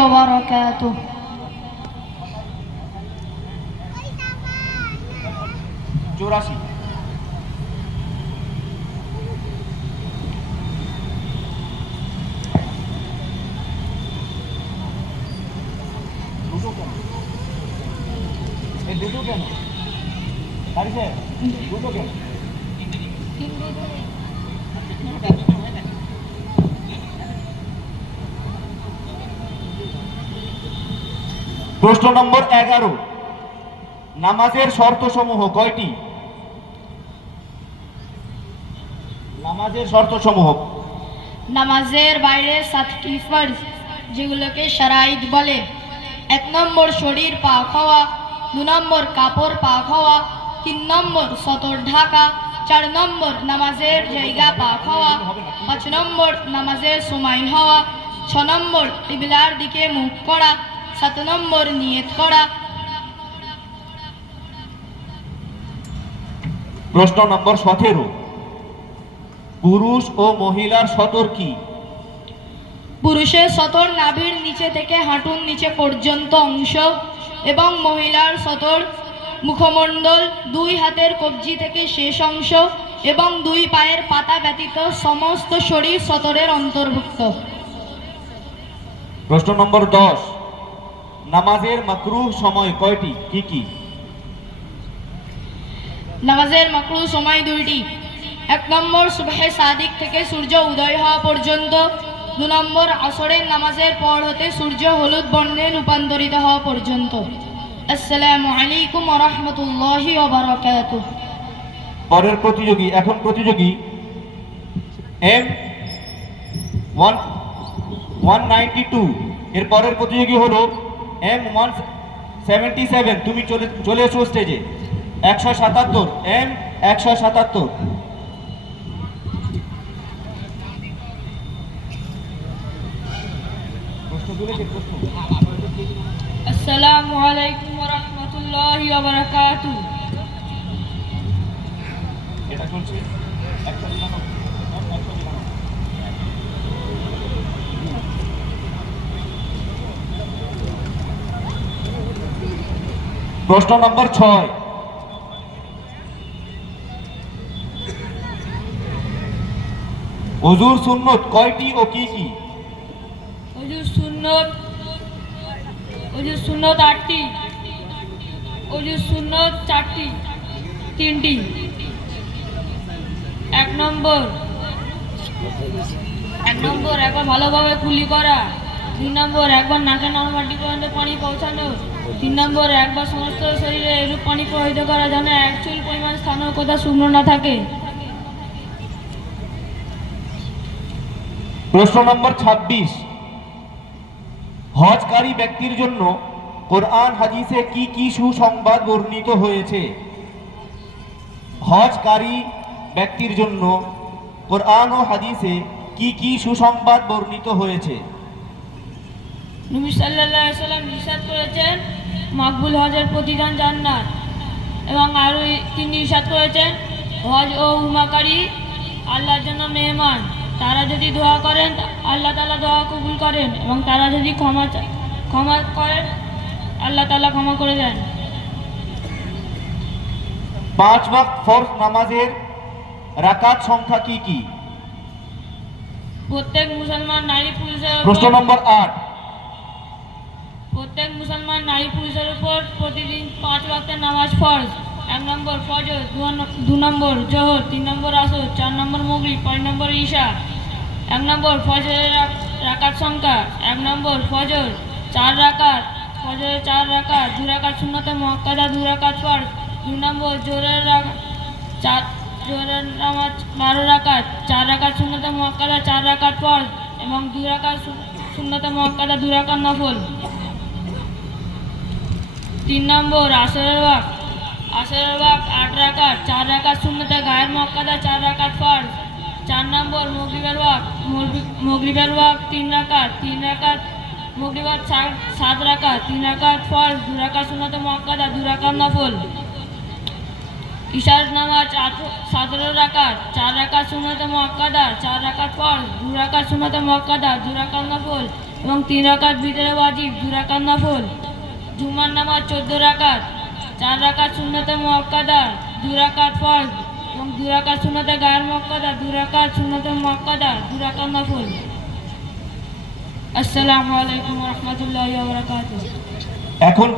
وبركاته. चौरासी দুটো কেন বাড়িতে দুটো কেন প্রশ্ন নম্বর 11 নামাজের শর্ত সমূহ কয়টি? নামাজের শর্ত সমূহ নামাজের বাইরে 7টি ফরজ যেগুলোকে শরাইত বলে। 1 নম্বর শরীর পাক হওয়া, 2 নম্বর কাপড় পাক হওয়া, 3 নম্বর সতর ঢাকা, 4 নম্বর নামাজের জায়গা পাক হওয়া, 5 নম্বর নামাজের সময় হওয়া, 6 নম্বর কিবলার দিকে মুখ করা, 7 নম্বর নিয়ত করা। প্রশ্ন নম্বর 17 পুরুষ ও মহিলার সতর কি? পুরুষের সতর নাভির নিচে থেকে হাঁটুর নিচে পর্যন্ত অংশ এবং মহিলার সতর মুখমণ্ডল, 2 হাতের কবজি থেকে শেষ অংশ এবং 2 পায়ের পাতা ব্যতীত সমস্ত শরীর সতরের অন্তর্ভুক্ত। প্রশ্ন নম্বর 10 নামাজের মাকরুহ সময় কয়টি কি কি? নামাজের মাকরুহ সময় 2টি। 1 নম্বর সুবহে সাদিক থেকে সূর্য উদয় হওয়া পর্যন্ত, 2 নম্বর আসরের নামাজের পর হতে সূর্য হলুদ বর্ণে রূপান্তরিত হওয়া পর্যন্ত। আসসালামু আলাইকুম ওয়া রাহমাতুল্লাহি ওয়া বারাকাতুহু। পরের প্রতিযোগী এখন প্রতিযোগী এম 192 এর পরের প্রতিযোগী হলো এম 177। তুমি চলে এসো স্টেজে। 177 এম 177। আসসালামু আলাইকুম ওয়া রাহমাতুল্লাহি ওয়া বারাকাতুহু। এটা চলছে 199। প্রশ্ন নম্বর 6 ওযুর সুন্নত কয়টি ও কি কি? ওযুর সুন্নত 8টি, ওযুর সুন্নত 4টি, 3টি। 1 নম্বর একবার ভালোভাবে কুলি করা, 2 নম্বর একবার নাকে নরমাটি পর্যন্ত পানি পৌঁছানো, 3 নম্বর একবার সমস্ত শরীরে এরূপ পানি প্রবাহিত করা যেন এক চুল পরিমাণ স্থানও কোথাও শুকনো না থাকে। প্রশ্ন নম্বর 26 হজকারী ব্যক্তির জন্য কোরআন হাদিসে কি কি সুসংবাদ বর্ণিত হয়েছে? হজকারী ব্যক্তির জন্য কোরআন ও হাদিসে কি কি সুসংবাদ বর্ণিত হয়েছে? নবী সাল্লাল্লাহু আলাইহি সাল্লাম ইরশাদ করেছেন মাকবুল হজের প্রতিদান জান্নাত, এবং আরো তিনি ইরশাদ করেছেন হজ ও উমরাকারী আল্লাহর জন্য মেহমান। তারা যদি দোয়া করেন আল্লাহ তাআলা দোয়া কবুল করেন, এবং তারা যদি ক্ষমা করেন আল্লাহ তাআলা ক্ষমা করে দেন। 5 ওয়াক্ত ফরজ নামাজের রাকাত সংখ্যা কি কি? প্রত্যেক মুসলমান নারী পুরুষের প্রশ্ন নম্বর 8 প্রত্যেক মুসলমান নারী পুরুষের উপর প্রতিদিন 5 ওয়াক্তের নামাজ ফরজ। 1 নম্বর ফজর, 2 নম্বর জোহর, 3 নম্বর আসর, 4 নম্বর মাগরিব, 5 নম্বর ঈশা। 1 নম্বর ফজরের রাকাত সংখ্যা: 1 নম্বর ফজর 4 রাকাত, ফজরের 4 রাকাত, 2 রাকাত সুন্নতে মুআক্কাদা, 2 রাকাত ফরজ। 2 নম্বর জোহরের নামাজ 12 রাকাত, 4 রাকাত সুন্নতে মুআক্কাদা, 4 রাকাত ফরজ এবং 2 রাকাত সুন্নতে মুআক্কাদা, 2 রাকাত নফল। 3 নম্বর আসরের ওয়াক্ত 8 রাকাত, 4 রাকাত সুন্নতে গায়ের মুআক্কাদা, 4 রাকাত ফরজ। 4 নম্বর মাগরিবের ওয়াক্ত 3 রাকাত, 3 রাকাত মাগরিবের 7 রাকাত, 3 রাকাত ফরজ, 2 রাকাত সুন্নতে মুআক্কাদা, 2 রাকাত নফল। ইশার নামাজ 17 রাকাত, 4 রাকাত সুন্নাতে মুআক্কাদা, 4 রাকাত ফরজ, 2 রাকাত সুন্নাতে মুআক্কাদা, 2 রাকাত নফল এবং 3 রাকাত ভিতরে ওয়াজিব, 2 রাকাত নফল। জুমার নামাজ 14 রাকাত, 4 রাকাত সুন্নাতে মুআক্কাদা, 2 রাকাত ফরজ এবং 2 রাকাত সুন্নাতে গায়র মুআক্কাদা, 2 রাকাত সুন্নাতে মুআক্কাদা, 2 রাকাত নফল। আসসালামু আলাইকুম ওয়া রাহমাতুল্লাহি ওয়া বারাকাতুহু। এখন